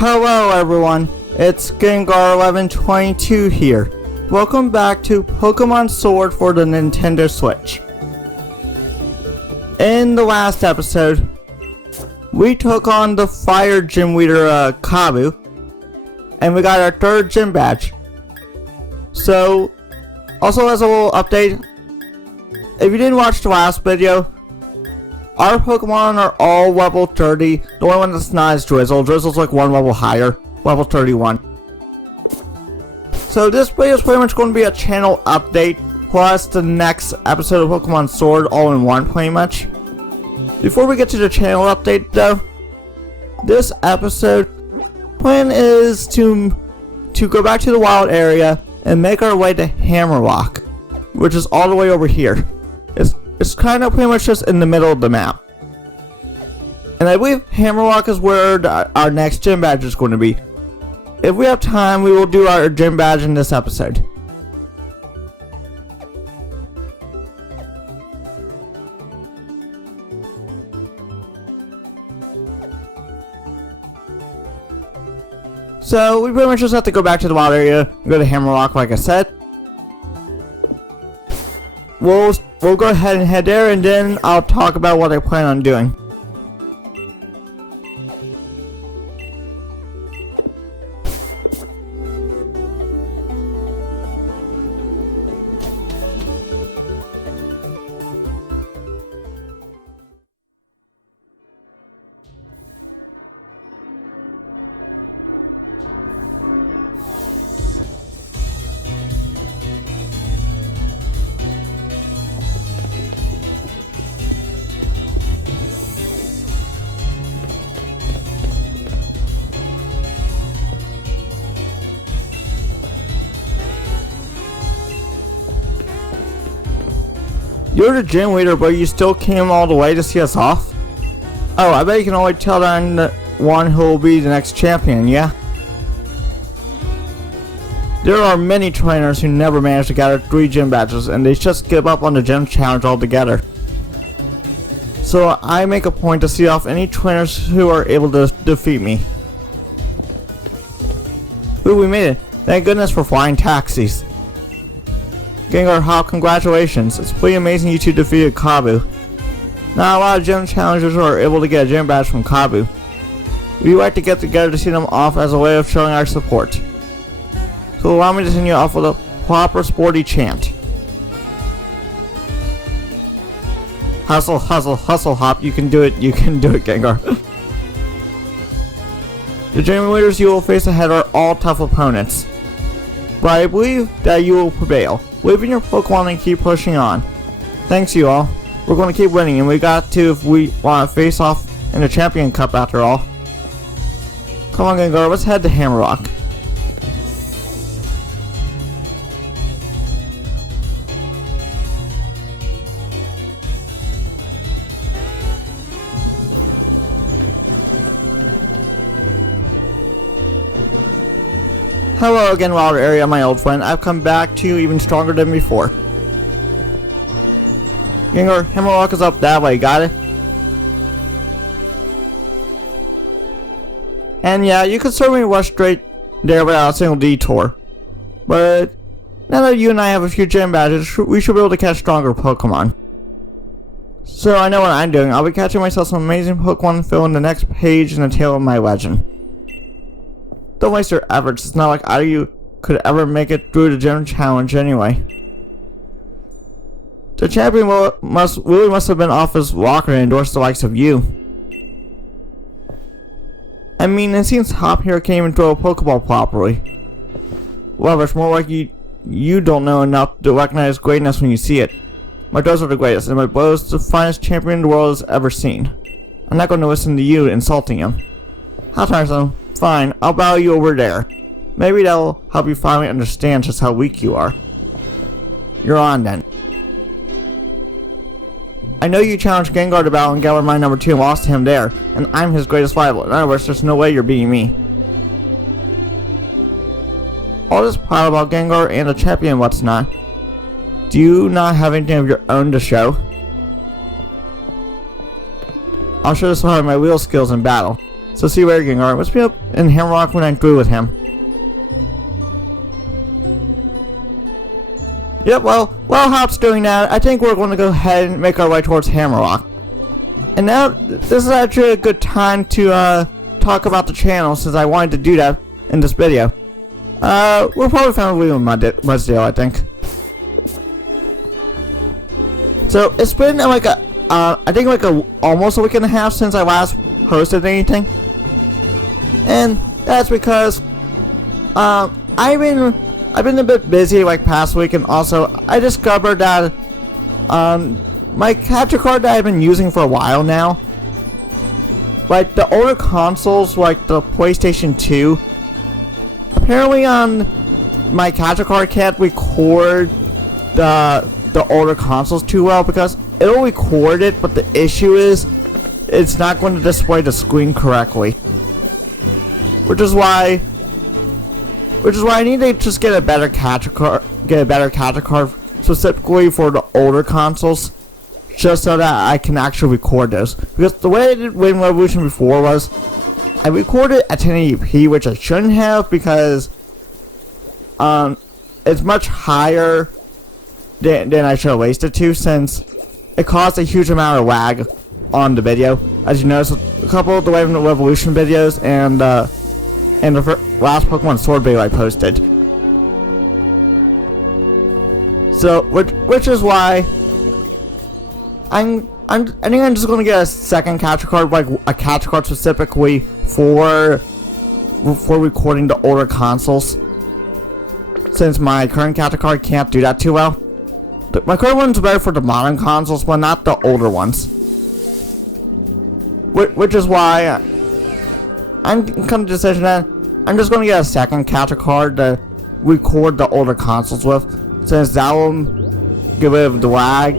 Hello everyone, it's Gengar1122 here. Welcome back to Pokemon Sword for the Nintendo Switch. In the last episode, we took on the Fire Gym Leader Kabu, and we got our third gym badge. So, also as a little update, if you didn't watch the last video, our Pokemon are all level 30. The only one that's not is Drizzle. Drizzle's like one level higher, level 31. So this video is pretty much going to be a channel update, plus the next episode of Pokemon Sword all in one pretty much. Before we get to the channel update though, this episode plan is to go back to the wild area and make our way to Hammerlocke, which is all the way over here. It's kind of pretty much just in the middle of the map. And I believe Hammerlocke is where our next gym badge is going to be. If we have time, we will do our gym badge in this episode. So we pretty much just have to go back to the wild area and go to Hammerlocke like I said. We'll go ahead and head there, and then I'll talk about what I plan on doing. You're the gym leader, but you still came all the way to see us off? Oh, I bet you can only tell that I'm the one who will be the next champion, yeah? There are many trainers who never manage to gather 3 gym badges, and they just give up on the gym challenge altogether. So I make a point to see off any trainers who are able to defeat me. Ooh, we made it. Thank goodness for flying taxis. Gengar Hop, congratulations. It's pretty amazing you two defeated Kabu. Not a lot of gym challengers are able to get a gym badge from Kabu. We'd like to get together to see them off as a way of showing our support. So allow me to send you off with a proper sporty chant. Hustle, hustle, hustle, Hop. You can do it, Gengar. The gym leaders you will face ahead are all tough opponents, but I believe that you will prevail. Wave in your Pokemon and keep pushing on. Thanks you all. We're going to keep winning, and we got to if we want to face off in the Champion Cup after all. Come on Gengar, let's head to Hammerlocke. Hello again, wild area, my old friend. I've come back to you even stronger than before. Gengar, Hammerlocke is up that way, got it? And yeah, you could certainly rush straight there without a single detour. But now that you and I have a few gym badges, we should be able to catch stronger Pokemon. So I know what I'm doing. I'll be catching myself some amazing Pokemon and filling the next page in the tale of my legend. Don't waste your efforts. It's not like either you could ever make it through the gym challenge anyway. The champion really must have been off his rocker and endorsed the likes of you. I mean, it seems Hop here can't even throw a Pokeball properly. Well, it's more like you don't know enough to recognize greatness when you see it. My throws are the greatest, and my blow is the finest champion the world has ever seen. I'm not going to listen to you insulting him. How tiresome. Fine, I'll bow you over there. Maybe that'll help you finally understand just how weak you are. You're on then. I know you challenged Gengar to battle in Galar Mine number 2 and lost to him there, and I'm his greatest rival. In other words, there's no way you're beating me. All this pile about Gengar and the champion and what's not. Do you not have anything of your own to show? I'll show this one of my real skills in battle. So see where you're getting. Alright, let's be up in Hammerlocke when I'm through with him. Yep, well, while it's doing that, I think we're going to go ahead and make our way towards Hammerlocke. And now, this is actually a good time to talk about the channel, since I wanted to do that in this video. We're probably finally leaving Mudsdale, I think. So, it's been like almost a week and a half since I last hosted anything. And that's because, I've been a bit busy like past week, and also I discovered that my capture card that I've been using for a while now, like the older consoles like the PlayStation 2, apparently my capture card can't record the older consoles too well, because it'll record it, but the issue is it's not going to display the screen correctly, which is why I need to just get a better capture card specifically for the older consoles, just so that I can actually record those. Because the way I did Win Revolution before was I recorded at 1080p, which I shouldn't have, because it's much higher than I should have wasted to, since it caused a huge amount of lag on the video. As you notice, a couple of the Win Revolution videos and the last Pokemon Sword video I posted. So, which is why I think I'm just gonna get a second capture card, like a capture card specifically for recording the older consoles, since my current capture card can't do that too well. My current one's better for the modern consoles, but not the older ones. Which is why I'm coming to the decision that I'm just going to get a second capture card to record the older consoles with, since that will get rid of the lag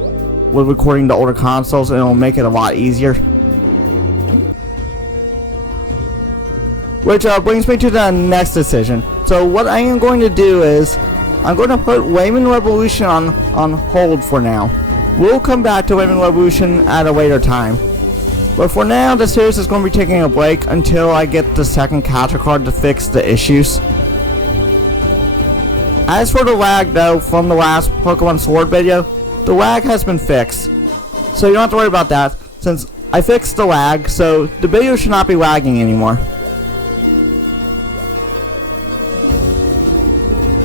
with recording the older consoles, and it'll make it a lot easier. Which brings me to the next decision. So what I am going to do is I'm going to put Wayman Revolution on hold for now. We'll come back to Wayman Revolution at a later time. But for now, the series is going to be taking a break until I get the second capture card to fix the issues. As for the lag though, from the last Pokemon Sword video, the lag has been fixed. So you don't have to worry about that, since I fixed the lag, so the video should not be lagging anymore.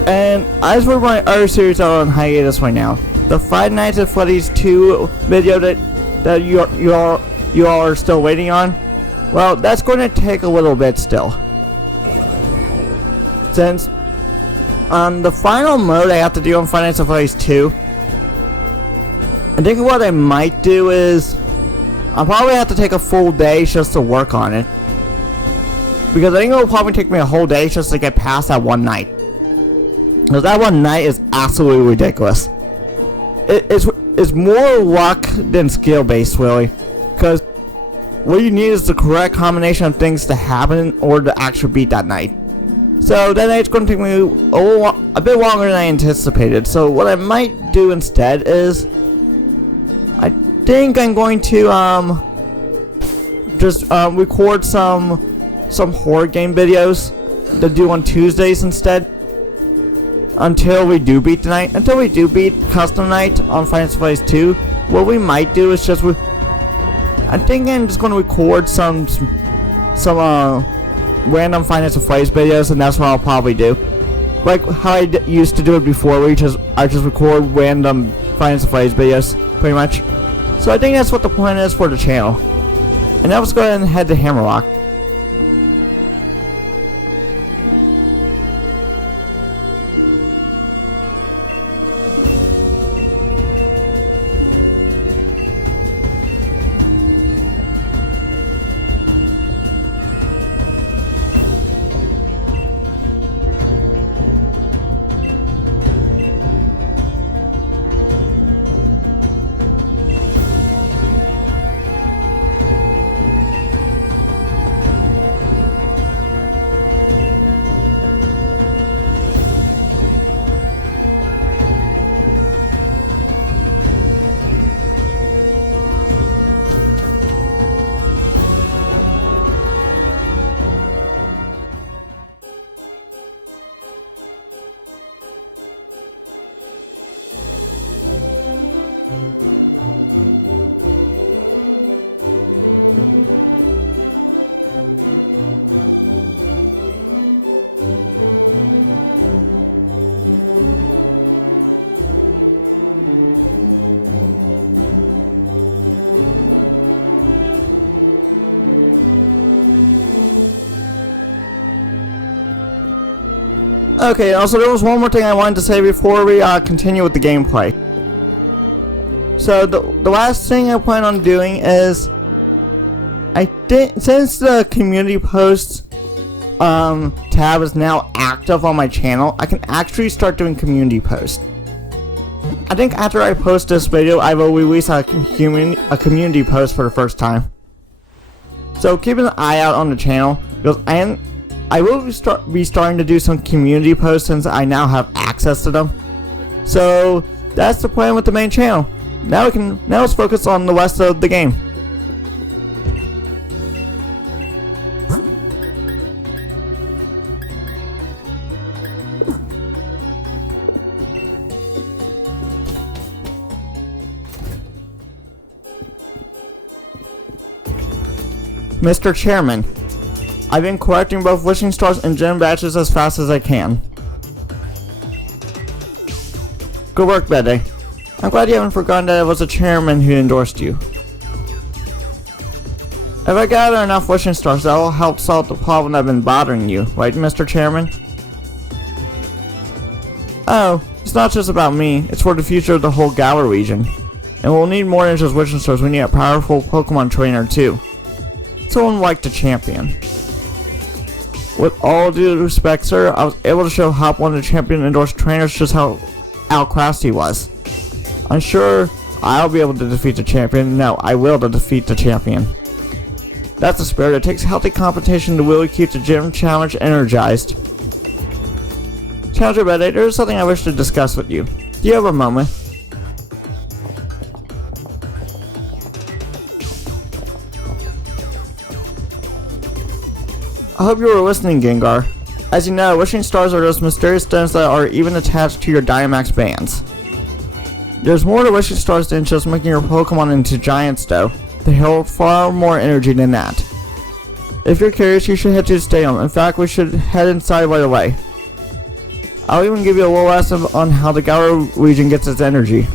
And as for my other series that are on hiatus right now, the Five Nights at Freddy's 2 video that you all are still waiting on, well, that's going to take a little bit still, since on the final mode I have to do on Five Nights at Freddy's 2, I think what I might do is I'll probably have to take a full day just to work on it, because I think it will probably take me a whole day just to get past that one night, because that one night is absolutely ridiculous. It's more luck than skill based, really, because what you need is the correct combination of things to happen in order to actually beat that night. So that night's going to take me a bit longer than I anticipated. So what I might do instead is I think I'm going to just record some horror game videos to do on Tuesdays instead, until we do beat the night. Until we do beat Custom Night on Five Nights at Freddy's 2, what we might do is just I think I'm just going to record some random Five Nights at Freddy's videos, and that's what I'll probably do. Like how I used to do it before, where I just record random Five Nights at Freddy's videos, pretty much. So I think that's what the plan is for the channel. And now let's go ahead and head to Hammerlocke. Okay, also there was one more thing I wanted to say before we continue with the gameplay. So the last thing I plan on doing is, I think since the community posts tab is now active on my channel, I can actually start doing community posts. I think after I post this video, I will release a community post for the first time. So keep an eye out on the channel, because I will be starting to do some community posts since I now have access to them. So that's the plan with the main channel. Now let's focus on the rest of the game. Mr. Chairman, I've been collecting both wishing stars and gem badges as fast as I can. Good work, Betty. I'm glad you haven't forgotten that it was the chairman who endorsed you. If I gather enough wishing stars, that will help solve the problem that's been bothering you, right, Mr. Chairman? Oh, it's not just about me, it's for the future of the whole Galar region. And we'll need more than just wishing stars, we need a powerful Pokemon trainer too. Someone like the champion. With all due respect, sir, I was able to show Hop, one of the champion endorsed trainers, just how outclassed he was. I'm sure I'll be able to defeat the champion. No, I will to defeat the champion. That's the spirit. It takes healthy competition to really keep the gym challenge energized. Challenger Betty, there is something I wish to discuss with you. Do you have a moment? I hope you were listening, Gengar. As you know, wishing stars are those mysterious stones that are even attached to your Dynamax bands. There's more to wishing stars than just making your Pokemon into giants though. They hold far more energy than that. If you're curious, you should head to the stadium. In fact, we should head inside right away. I'll even give you a little lesson on how the Galar region gets its energy.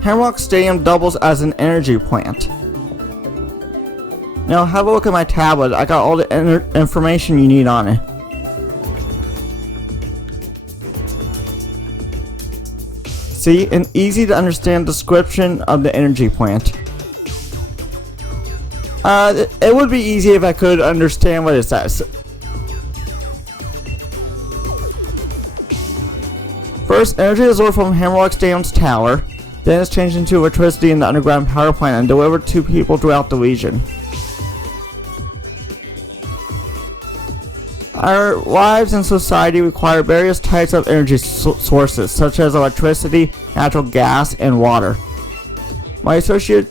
Hammerlocke Stadium doubles as an energy plant. Now have a look at my tablet. I got all the information you need on it. See, an easy to understand description of the energy plant. It would be easy if I could understand what it says. First, energy is absorbed from Hammerlocke Stadium's tower. Then it's changed into electricity in the underground power plant and delivered to people throughout the region. Our lives and society require various types of energy sources, such as electricity, natural gas, and water. My associate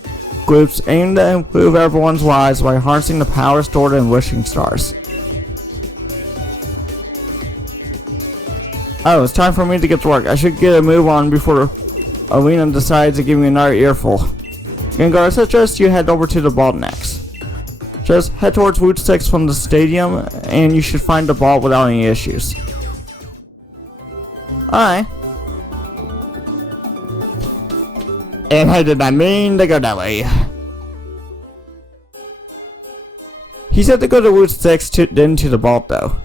groups aim to improve everyone's lives by harnessing the power stored in wishing stars. Oh, it's time for me to get to work. I should get a move on before Alina decides to give me another earful. Gengar, I suggest you head over to the ball next. Just head towards Route 6 from the stadium, and you should find the ball without any issues. Alright. And I did not mean to go that way. He said to go to Route 6 then to the vault though.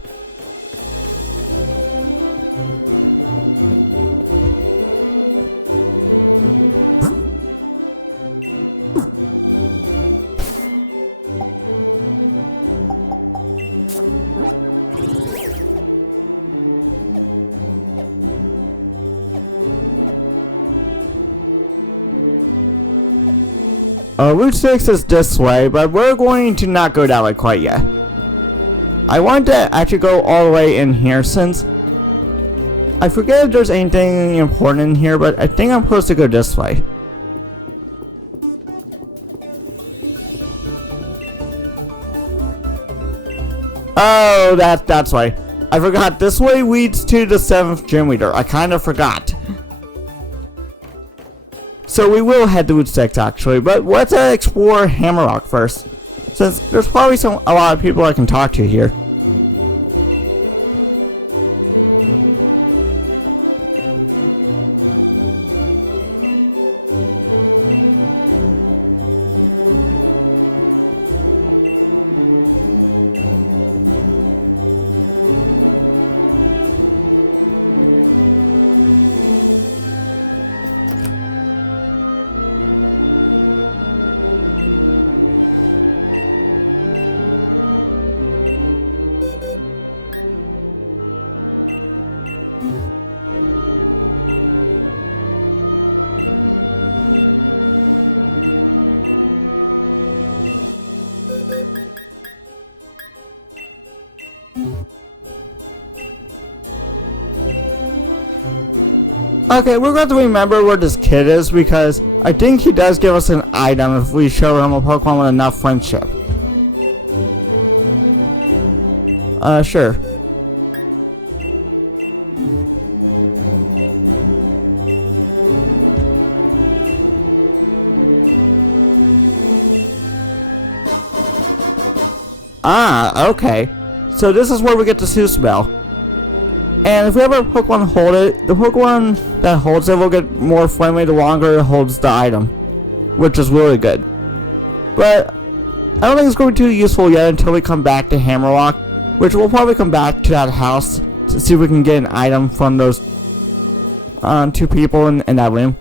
Route 6 is this way, but we're going to not go that way quite yet. I want to actually go all the way in here since I forget if there's anything important in here, but I think I'm supposed to go this way. Oh, that's why. I forgot. This way leads to the 7th gym leader. I kind of forgot. So we will head to Route 6 actually, but let's explore Hammerlocke first. since there's probably a lot of people I can talk to here. Okay, we're going to remember where this kid is because I think he does give us an item if we show him a Pokemon with enough friendship. Sure. Ah, okay. So this is where we get the Soothbell. And if we have a Pokemon hold it, the Pokemon that holds it will get more friendly the longer it holds the item, which is really good. But I don't think it's going to be too useful yet until we come back to Hammerlocke, which we'll probably come back to that house to see if we can get an item from those two people in that room.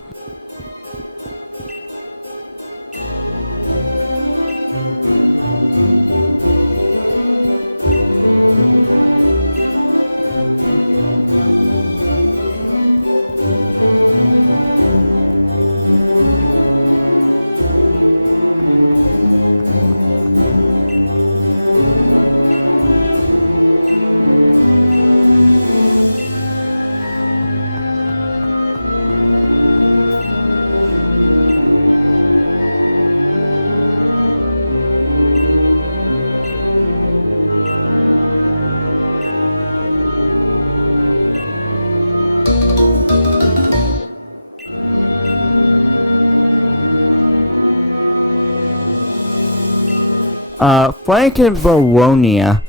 Frankenbolonia.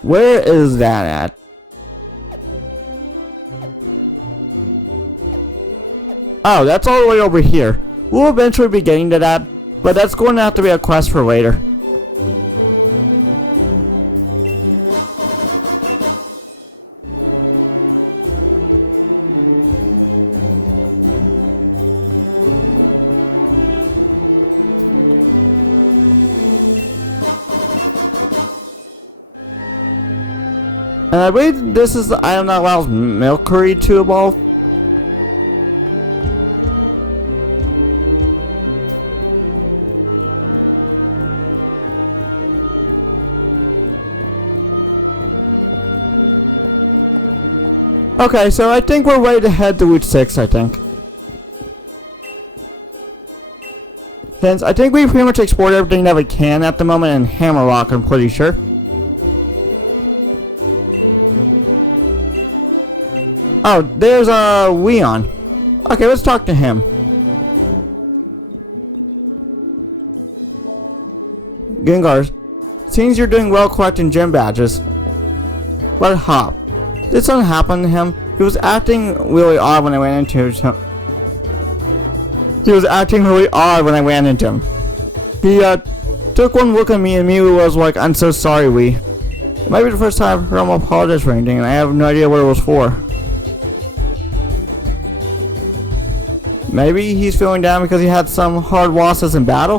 Where is that at? Oh, that's all the way over here. We'll eventually be getting to that, but that's going to have to be a quest for later. And I believe this is the item that allows Milcery to evolve. Okay, so I think we're ready to head to Route 6, I think. Since I think we pretty much explored everything that we can at the moment in Hammerlocke, I'm pretty sure. Oh, there's Leon. Okay, let's talk to him. Gengar, seems you're doing well collecting gym badges. But Hop, did something happen to him? He was acting really odd when I ran into him. He took one look at me and immediately was like, "I'm so sorry, Wee." It might be the first time I've heard him apologize for anything, and I have no idea what it was for. Maybe he's feeling down because he had some hard losses in battle?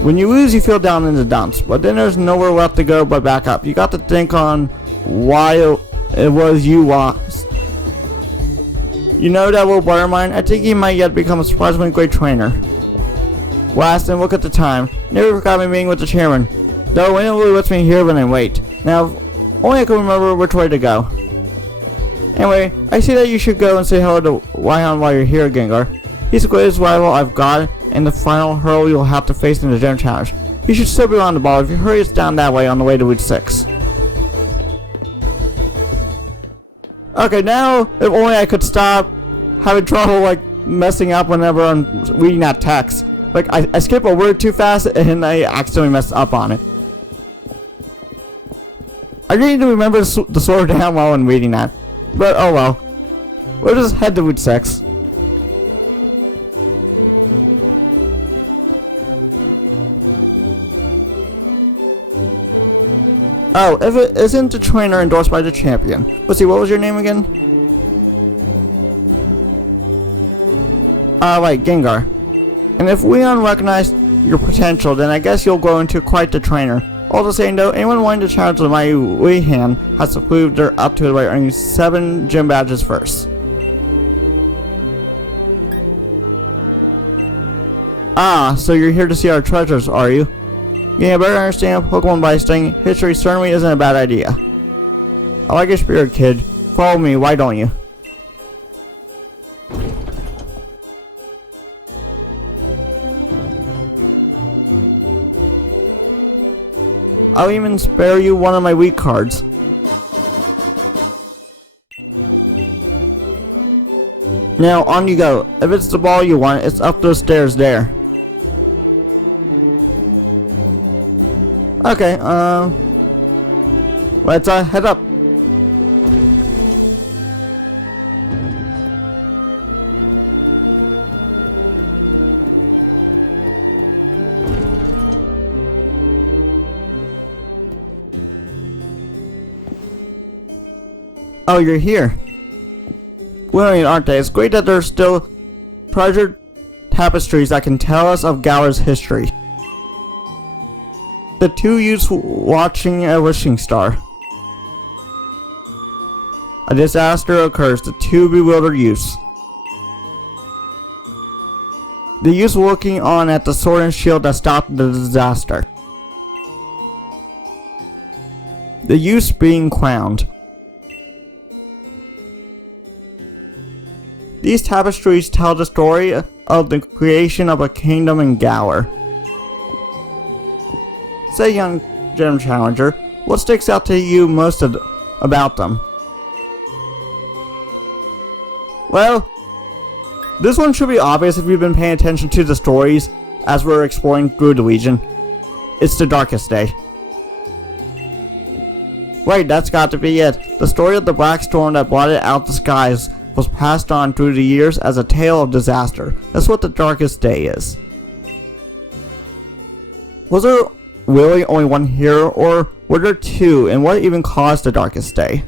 When you lose, you feel down in the dumps, but then there's nowhere left to go but back up. You got to think on why it was you lost. You know that little brother of mine? I think he might yet become a surprisingly great trainer. Last, and look at the time. Never forgot me meeting with the chairman, though it really lets me hear when I wait. Now, if only I can remember which way to go. Anyway, I see that you should go and say hello to Ryan while you're here, Gengar. He's the greatest rival I've got, and the final hurdle you'll have to face in the gym challenge. You should still be on the ball if you hurry us down that way on the way to Route 6. Okay, now, if only I could stop having trouble, like, messing up whenever I'm reading that text. Like, I skip a word too fast and I accidentally mess up on it. I need to remember to slow down while I'm reading that. But oh well. We'll just head to Route 6. Oh, if it isn't the trainer endorsed by the champion. Let's see, what was your name again? Right, Gengar. And if Leon recognized your potential, then I guess you'll grow into quite the trainer. All the same though, anyone wanting to challenge my Weehan has to prove they're up to it by earning 7 gym badges first. Ah, so you're here to see our treasures, are you? Getting a better understanding of Pokemon by studying history certainly isn't a bad idea. I like your spirit, kid. Follow me, why don't you? I'll even spare you one of my weak cards. Now, on you go. If it's the ball you want, it's up those stairs there. Okay, let's head up. Oh, you're here. Brilliant, aren't they? It's great that there's still treasured tapestries that can tell us of Galar's history. The 2 youths watching a wishing star. A disaster occurs. The 2 bewildered youths. The youths looking on at the sword and shield that stopped the disaster. The youths being crowned. These tapestries tell the story of the creation of a kingdom in Galar. Say, young gym challenger, what sticks out to you most about them? Well, this one should be obvious if you've been paying attention to the stories as we're exploring through the region. It's the darkest day. Right, that's got to be it. The story of the black storm that blotted out the skies was passed on through the years as a tale of disaster. That's what the darkest day is. Was there really only one hero, or were there 2, and what even caused the darkest day?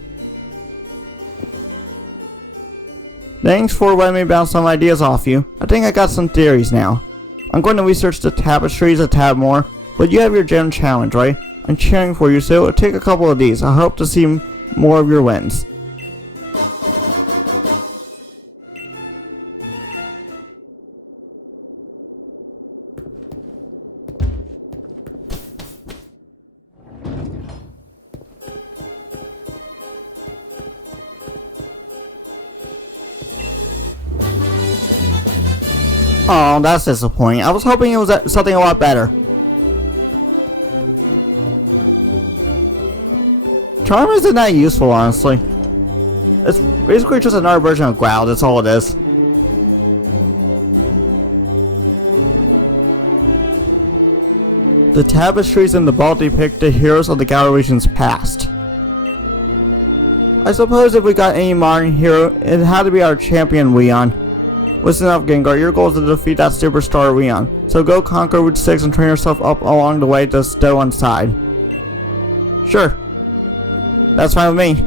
Thanks for letting me bounce some ideas off you. I think I got some theories now. I'm going to research the tapestries a tad more, but you have your gym challenge, right? I'm cheering for you, so it'll take a couple of these. I hope to see more of your wins. Oh, that's disappointing. I was hoping it was something a lot better. Charm isn't that useful, honestly. It's basically just another version of Growl, that's all it is. The tapestries in the ball depict the heroes of the Galar region's past. I suppose if we got any modern hero, it had to be our champion, Leon. Listen up, Gengar, your goal is to defeat that superstar Leon. So go conquer Route 6 and train yourself up along the way to stow on side. Sure. That's fine with me.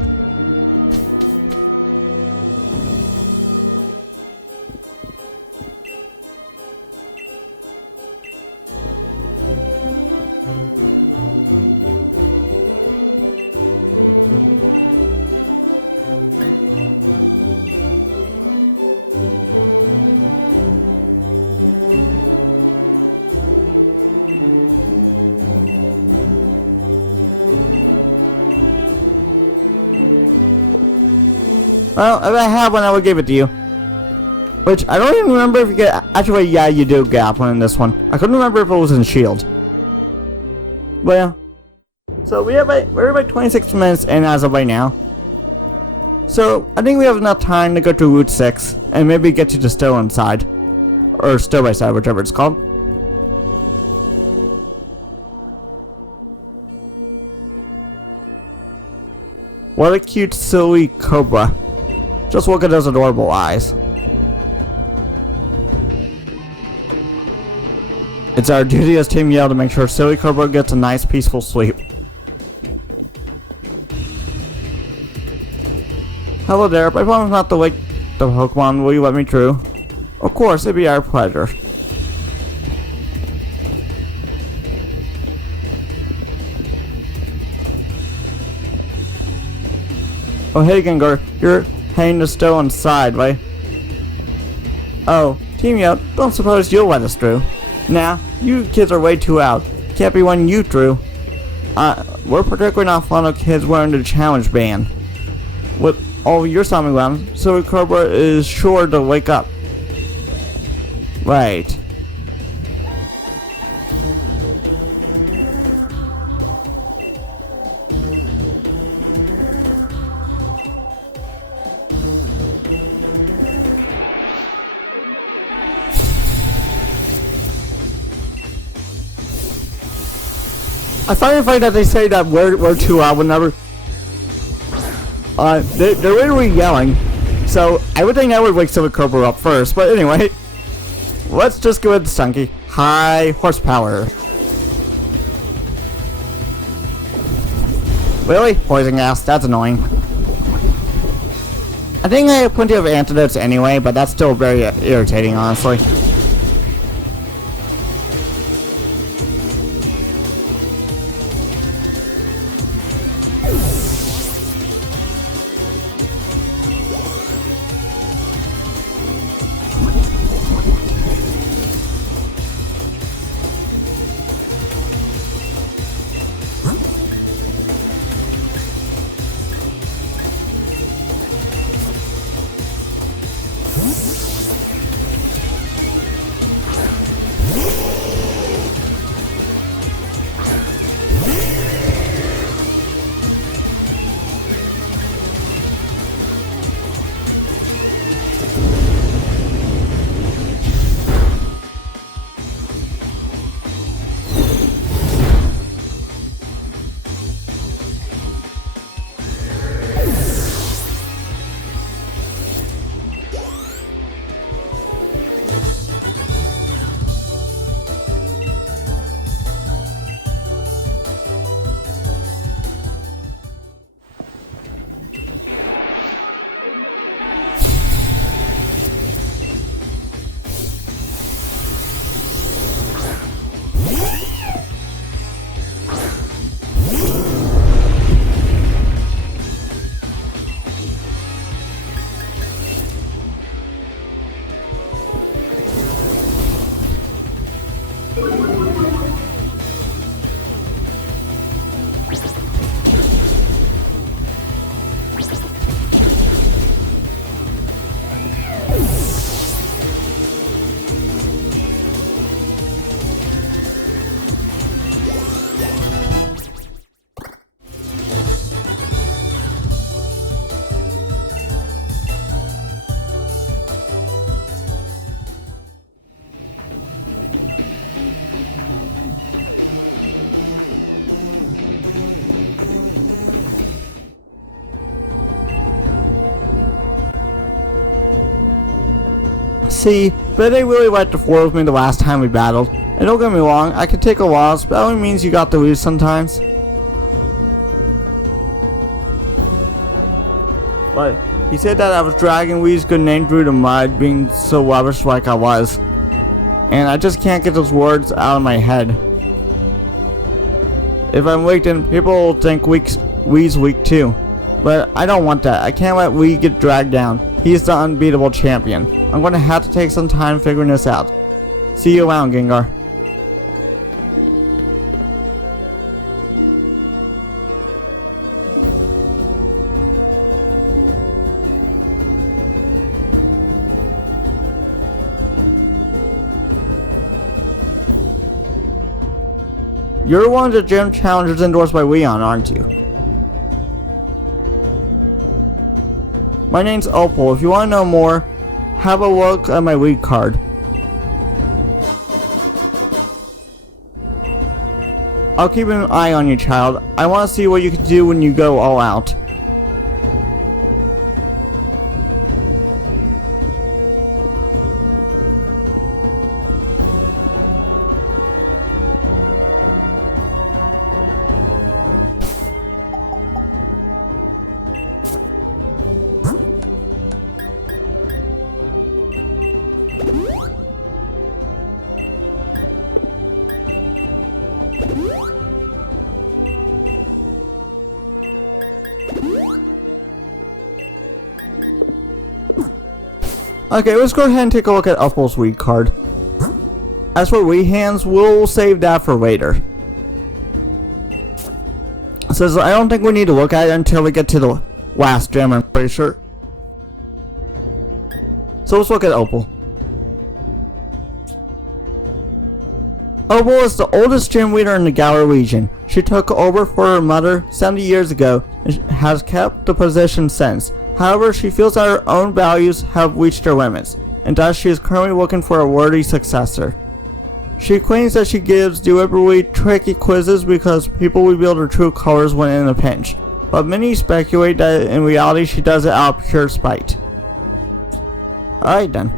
Well, if I have one, I would give it to you. Which, I don't even remember if you get... Actually, yeah, you do get one in this one. I couldn't remember if it was in Shield. But yeah. So, we're about 26 minutes in as of right now. So, I think we have enough time to go to Route 6, and maybe get to the stolen side. Or stowaway side, whichever it's called. What a cute, silly cobra. Just look at those adorable eyes. It's our duty as Team Yell to make sure Silly Cobra gets a nice, peaceful sleep. Hello there, I promise not to wake the Pokemon. Will you let me through? Of course, it'd be our pleasure. Oh hey Gengar, you're heading to stolen side, right? Oh, Team Yell, don't suppose you'll let us through. Nah, you kids are way too out. Can't be one you through. We're particularly not fond of kids wearing the challenge band. With all your stomping grounds, Silver Cobra is sure to wake up. Right. I find it funny that they say that we're too out whenever they're literally yelling. So I would think I would wake Silver Cobra up first, but anyway, let's just go with the Stunky. High horsepower. Really? Poison gas? That's annoying. I think I have plenty of antidotes anyway, but that's still very irritating, honestly. See, but they really liked to fool with me the last time we battled. And don't get me wrong, I could take a loss, but that only means you got to lose sometimes. But he said that I was dragging Wee's good name through the mud, being so rubbish like I was. And I just can't get those words out of my head. If I'm weak, then people will think Wee's weak too. But I don't want that. I can't let Wee get dragged down. He's the unbeatable champion. I'm going to have to take some time figuring this out. See you around, Gengar. You're one of the gym challengers endorsed by Leon, aren't you? My name's Opal. If you want to know more, have a look at my weed card. I'll keep an eye on you, child. I want to see what you can do when you go all out. Okay, let's go ahead and take a look at Opal's weed card. As for weed hands, we'll save that for later. It says I don't think we need to look at it until we get to the last gem, I'm pretty sure. So let's look at Opal. Opal is the oldest gem leader in the Galar region. She took over for her mother 70 years ago and has kept the position since. However, she feels that her own values have reached their limits, and thus she is currently looking for a worthy successor. She claims that she gives deliberately tricky quizzes because people reveal their true colors when in a pinch, but many speculate that in reality she does it out of pure spite. Alright then.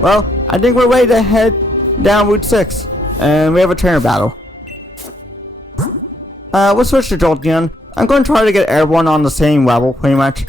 Well, I think we're ready to head down Route 6, and we have a trainer battle. Let's switch to Jolteon. I'm going to try to get everyone on the same level, pretty much.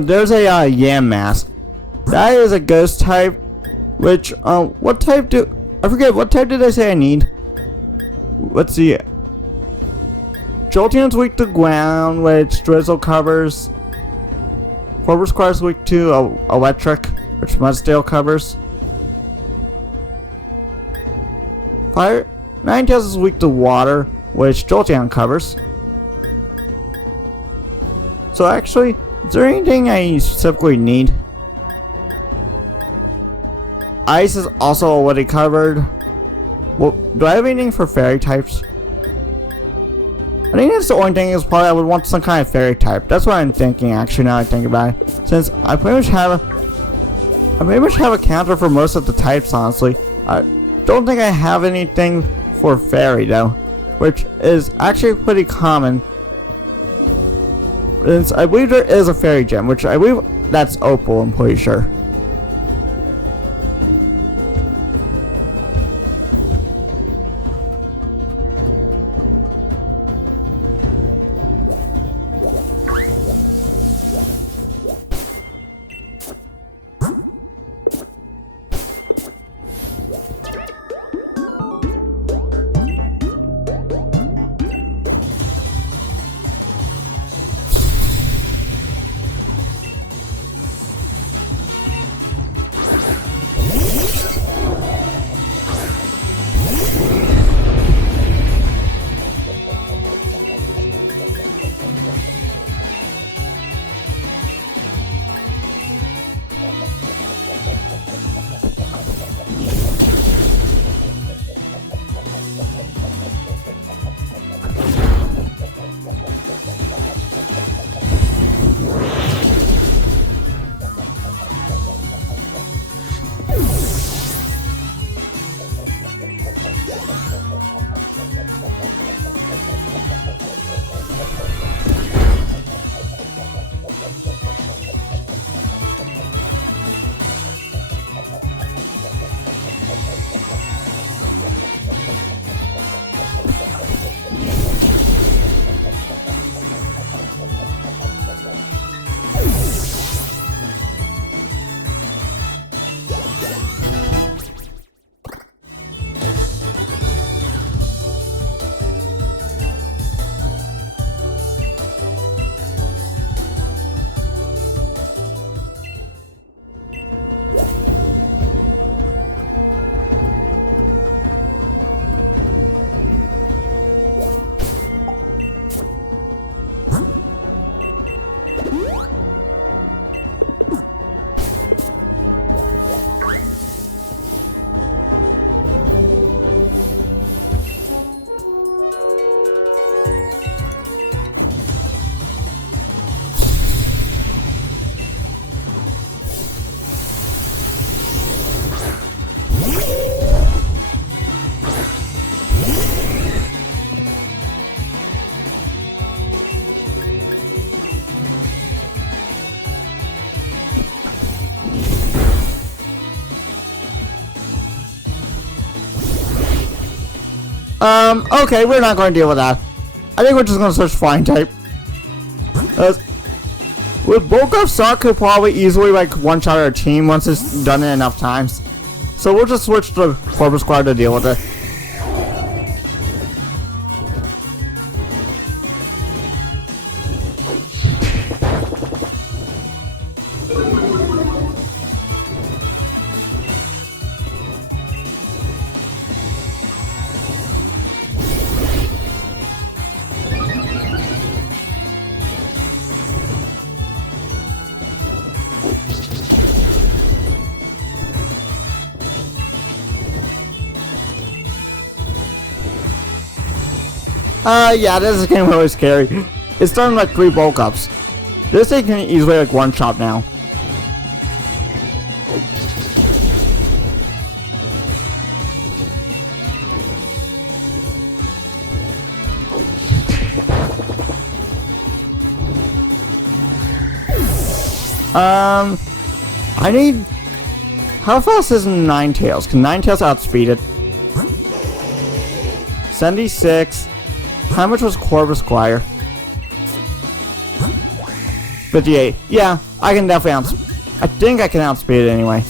There's a Yam Mask. That is a ghost type, which, what type do... I forget, what type did I say I need? Let's see. Jolteon's weak to ground, which Drizzle covers. Corvus Squire's weak to electric, which Mudsdale covers. Fire. Ninetales is weak to water, which Jolteon covers. So actually, is there anything I specifically need? Ice is also already covered. Well, do I have anything for fairy types? I think that's the only thing is probably I would want some kind of fairy type. That's what I'm thinking actually now I think about it. Since I pretty much have a counter for most of the types honestly. I don't think I have anything for fairy though, which is actually pretty common. Since I believe there is a fairy gem, which I believe that's Opal, I'm pretty sure. Okay, we're not going to deal with that. I think we're just going to switch flying type. With Bulk of Suck could probably easily like one-shot our team once it's done it enough times. So we'll just switch to Corvus Squire to deal with it. Yeah, this is getting really scary. It's done like 3 bulk ups. This thing can easily like one shot now. I need... How fast is Ninetales? Can Ninetales outspeed it? 76. How much was Corvus Squire? 58. Yeah, I can definitely I think I can outspeed it anyway.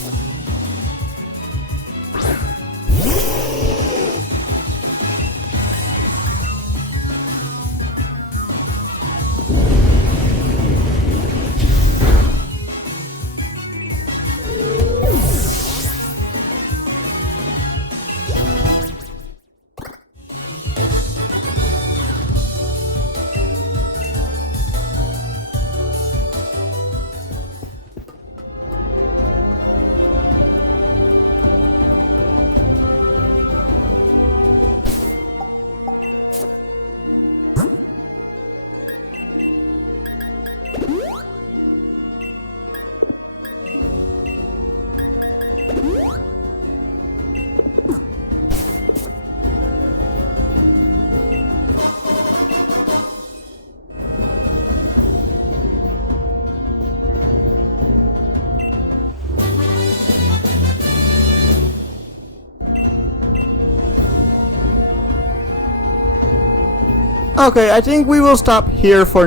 Okay, I think we will stop here for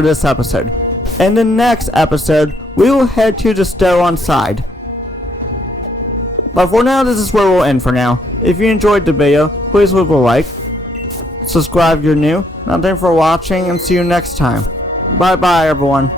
this episode. In the next episode, we will head to the Stellon side. But for now, this is where we'll end for now. If you enjoyed the video, please leave a like, subscribe if you're new, and thanks for watching, and see you next time. Bye bye everyone.